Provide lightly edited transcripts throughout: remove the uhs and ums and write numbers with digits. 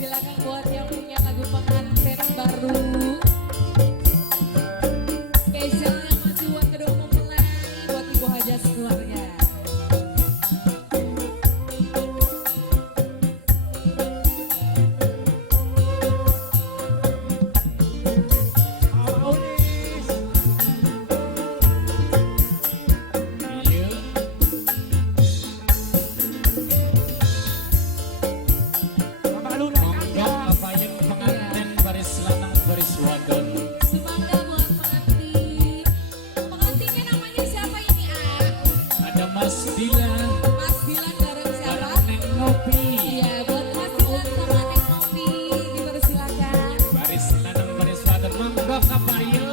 Silakan buat yang punya lagu pengantin baru. Spesial yang masih buat kedua mempelai, buat ibu hajat keluarga. Semangat buat pengantin. Pengantinnya namanya siapa ini, Mas Dilan, Mas Dilan bareng siapa? Neng Ngopi, Iya, buat Mas Dilan sama Neng Ngopi dipersilakan. baris lanang baris wadon monggo kapayun.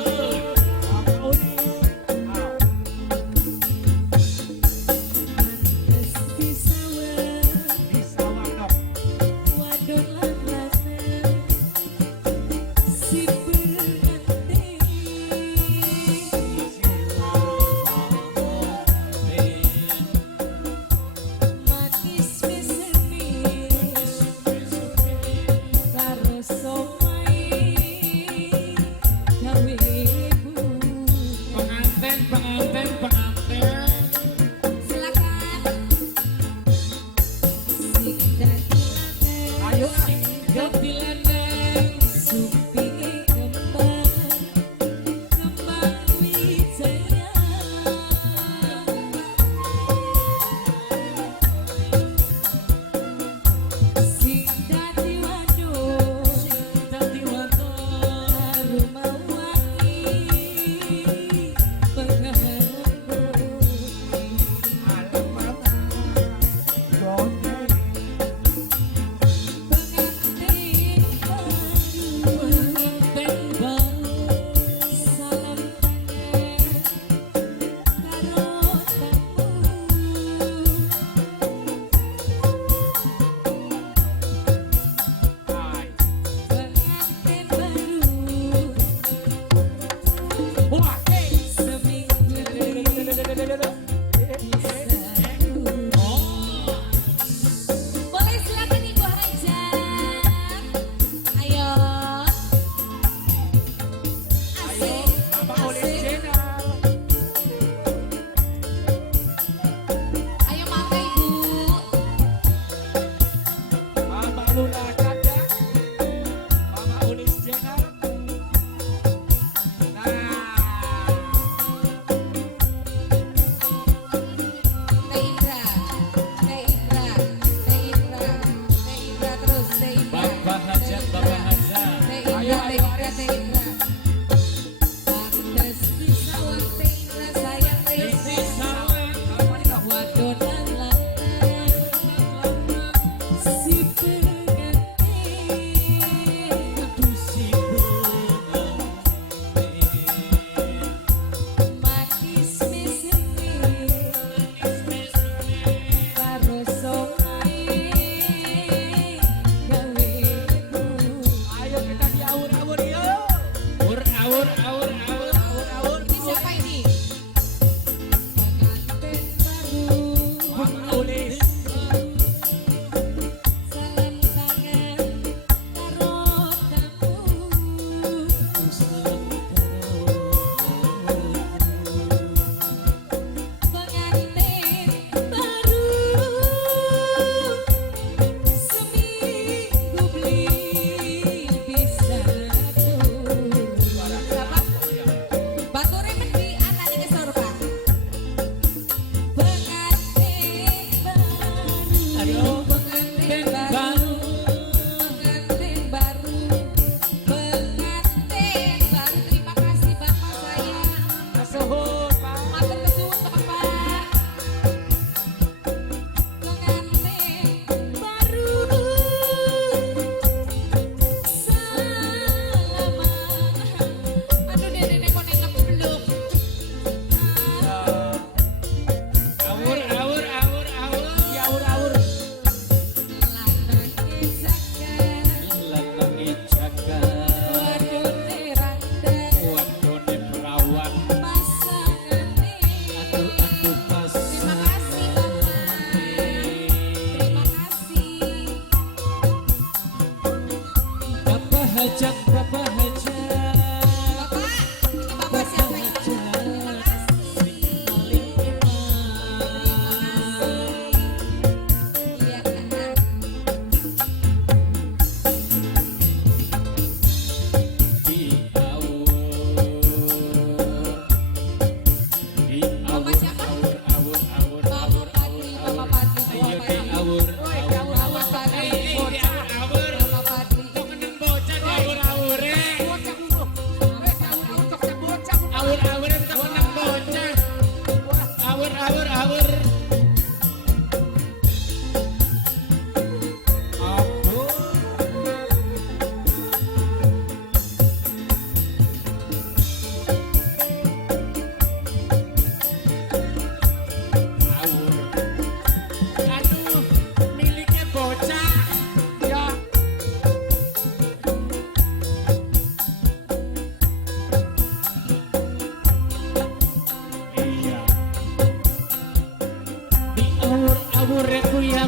Di sawah wadon lanang si pengantin. Manis mesemi karo somai gawe ibu. Pengantin, pengantin, pengantin. Silakan. Sing dadi lanang. Ayo singgah di lanang. Supi kembang kembang wijaya. Sing dadi wadon Dadi wadon. aroma wangi pengantin. Pengantin baru Pengantin baru. salam tangan karo tamu. Pengantin baru Wah, seminggu oh. boleh silakan ibu hajat. Ayo. Asik, asik. Ayo mangga ibu. Mama Luna Caca, Mama Ulis Jenal. Nah, Teh Indra, Teh Indra, Teh Indra, Teh Indra terus Teh Indra. Bapak Hajat, Bapak Hajat. Teh Indra, Teh Indra, Teh Indra. Pantes di sawah Teh Indra sayang Teh Isi Indra. sawah. Wadonan lanang si pengantin. Aduh si bunga. Manis mesemi karo somai gawe ibu. Ayo kita diawur-awur yuk. hajat, Bapak hajat. Bapak siapa ini? Terima kasih. Terima kasih. Iya, benar. Di awur, di Bapak awur, siapa? awur, awur, awur, awur, Bapak Padli, Ayo Bapak di Padli. awur, Bapak Padli, bocah, awur. Bapak Padli. Kok keneng bocah di awur-awure? Awur-awure kok keneng bocah. Awur, awur, awur. Aduh. Awur. Aduh, miliknya bocah. Ya. Iya. Di awur-awure ku ya